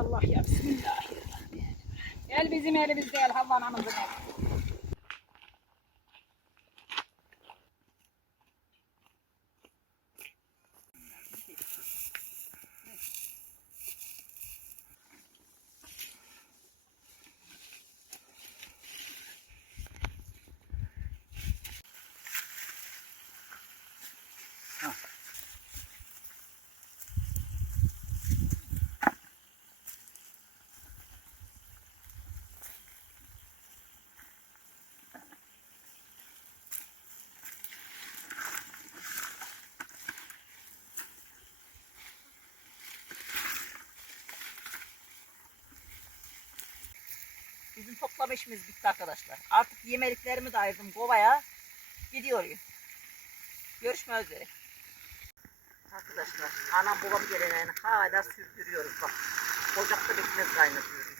Allah ya Bismillahirrahmanirrahim. El bizim elimizde el Havva anamızın eli. Toplama işimiz bitti arkadaşlar. Artık yemeliklerimi de ayırdım kovaya. Gidiyorum. Görüşmek üzere. Arkadaşlar anam babam geleneğini hala sürdürüyoruz bak. Ocakta bekmez kaynatıyoruz.